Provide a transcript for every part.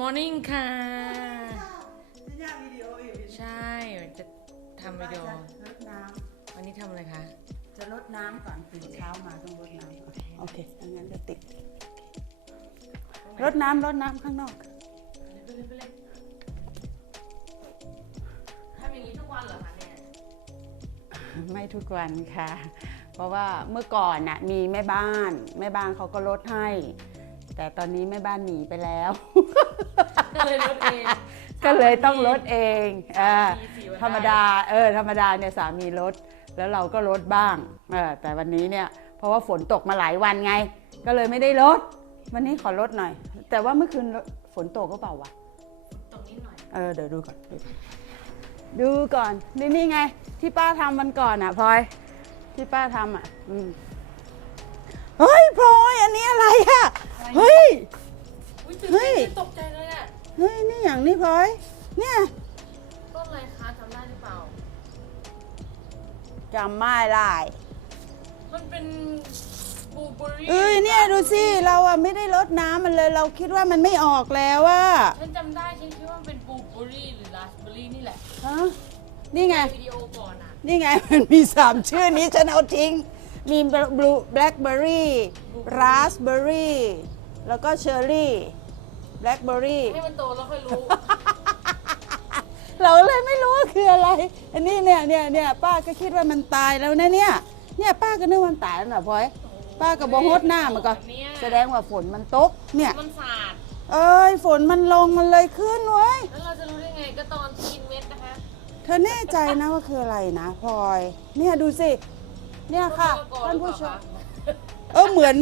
Morning ค่ะจะย่างวิดีโออยู่ใช่จะทำวิดีโอรดน้วันนี้ทำอะไรคะำจะรดน้ำก่อนตื่นเช้ามาต้องรดน้ำก่อนโอเคถ้างั้นจะติด รดน้ำรดน้ำข้างนอก ไปเลยไปเลยทำอย่างนี้ทุกวันเหรอคะเนี่ยไม่ทุกวันค่ะ เพราะว่าเมื่อก่อนน่ะมีแม่บ้าน แม่บ้านเขาก็ลดให้ แต่ตอนนี้แม่บ้านหนีไปแล้ว ก็เลยลดเอง ก็เลยต้องลดเองอ่าสามสี่วันธรรมดาเออธรรมดาเนี่ยสามีลด แล้วเราก็ลดบ้างเออแต่วันนี้เนี่ยเพราะว่าฝนตกมาหลายวันไง ก็เลยไม่ได้ลด วันนี้ขอลดหน่อย แต่ว่าเมื่อคืนฝนตกก็เปล่าวะตรงนี้หน่อยเออเดี๋ยวดูก่อน ดูก่อนนี่นี่ไง ที่ป้าทำมันก่อนอะพลอยที่ป้าทำอะอืมเฮ้ยพลอยอันนี้อะไรอะ เฮ้ย อุ้ยตื่นเฮ้เต้ย นตกใจเลยอะเฮ้ยนี่อย่างนี้พลอย เนี่ยต้นอะไรคะจำได้หรือเปล่า จำไม่ได้มันเป็นบลูเบอร์รี่เอ้ยเนี่ยดูสิเราอะไม่ได้ลดน้ำมันเลยเราคิดว่ามันไม่ออกแล้วอะฉันจำได้ฉันคิดว่ามันเป็นบลูเบอร์รี่หรือราสเบอร์รี่นี่แหละฮะนี่ไง วิดีโอก่อนอะนี่ไง มันมีสามชื่อนี้ฉันเอาทิ้ง มีบลูแบล็คเบอร์รี่ราสเบอร์รี่ แล้วก็เชอร์รี่แบล็คเบอร์รี่ ให้มันโตแล้วค่อยรู้ เราเลยไม่รู้ว่าคืออะไร อันนี้เนี่ยเนี่ยเนี่ยป้าก็คิดว่ามันตายแล้วนะเนี่ย เนี่ยป้าก็นึกว่ามันตายแล้วนะพลอย ป้าก็บอกฮดหน้ามันก็ เนี่ย แสดงว่าฝนมันตก เนี่ย มันสาด เอ้ยฝนมันลงมันเลยขึ้นเว้ย แล้วเราจะรู้ได้ไงก็ตอนที่กินเม็ดนะคะเธอแน่ใจนะว่าคืออะไรนะพลอย เนี่ยดูสิ เนี่ยค่ะ ท่านผู้ชม เออเหมือน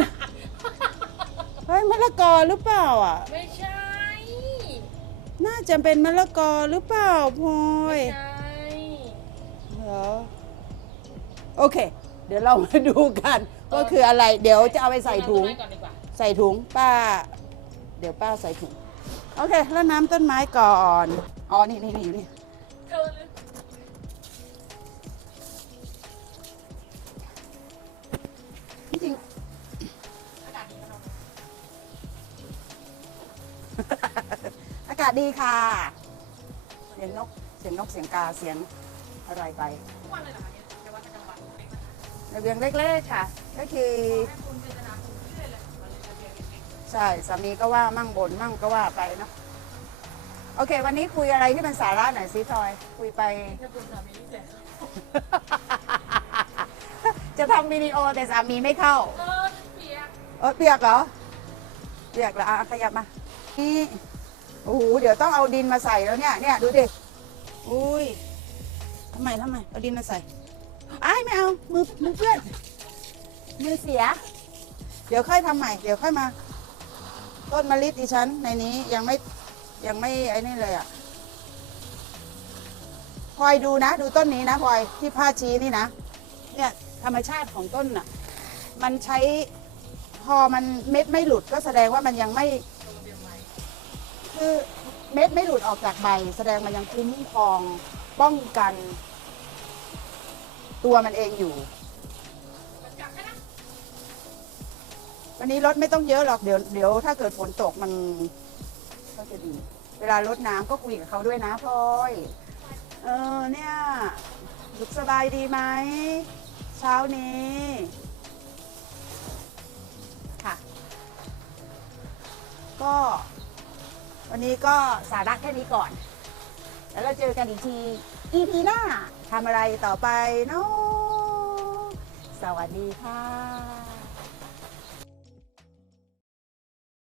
เฮ้ยมะละกอหรือเปล่าอะ ไม่ใช่ น่าจะเป็นมะละกอหรือเปล่าพลอยใช่ เหรอโอเค เดี๋ยวเรามาดูกันว่าคืออะไร เดี๋ยวจะเอาไปใส่ถุง เอาต้นไม้ก่อนดีกว่าใส่ถุงป้า เดี๋ยวป้าใส่ถุง โอเค แล้วน้ำต้นไม้ก่อน อ๋อ นี่นี่นี่อยู่นี่ากาศดีค่ะ เสียงนก เสียงนก เสียงกา เสียงอะไรไปทุกวันเลยเหรอคะเนี่ยแต่ว่าจะกลางวันเล็กนะคะระเบียงเล็กๆค่ะ ก็คือให้คุณเจตนาคุณเรื่อยเลยมันเลยจะเบียงเล็กใช่สามีก็ว่ามั่งบนมั่งก็ว่าไปเนาะโอเค วันนี้คุยอะไรที่เป็นสาระหน่อยสิทอย คุยไปๆถ้าคุณสามีนี่แหละจะทำวิดีโอแต่สามีไม่เข้า เออเปียกเออเปียกเหรอ เปียกเหรออะขยับมานี่ โอ้โหเดี๋ยวต้องเอาดินมาใส่แล้วเนี่ยเนี่ยดูดิอุ้ยทำไมทำไมเอาดินมาใส่อ้ายไม่เอามือมือเพื่อนมือเสีย เดี๋ยวค่อยทำใหม่เดี๋ยวค่อยมา ต้นมะลิดิฉันในนี้ยังไม่ยังไม่ไอ้นี่เลยอะพลอยดูนะ ดูต้นนี้นะพลอยที่ผ้าชี้นี่นะเนี่ยธรรมชาติของต้นน่ะ มันใช้พอมันเม็ดไม่หลุดก็แสดงว่ามันยังไม่ คือเม็ดไม่หลุดออกจากใบ แสดงมันยังคุ้มครองป้องกัน ตัวมันเองอยู่ วันนี้รดไม่ต้องเยอะหรอกเดี๋ยวเดี๋ยวถ้าเกิดฝนตกมันก็จะดี เวลารดน้ำก็คุยกับเขาด้วยนะพลอย เออเนี่ยสุขสบายดีไหม เช้านี้ ค่ะ ก็ วันนี้ก็สาระแค่นี้ก่อน แล้วเราเจอกันอีกที EP หน้าทำอะไรต่อไปเนาะสวัสดีค่ะ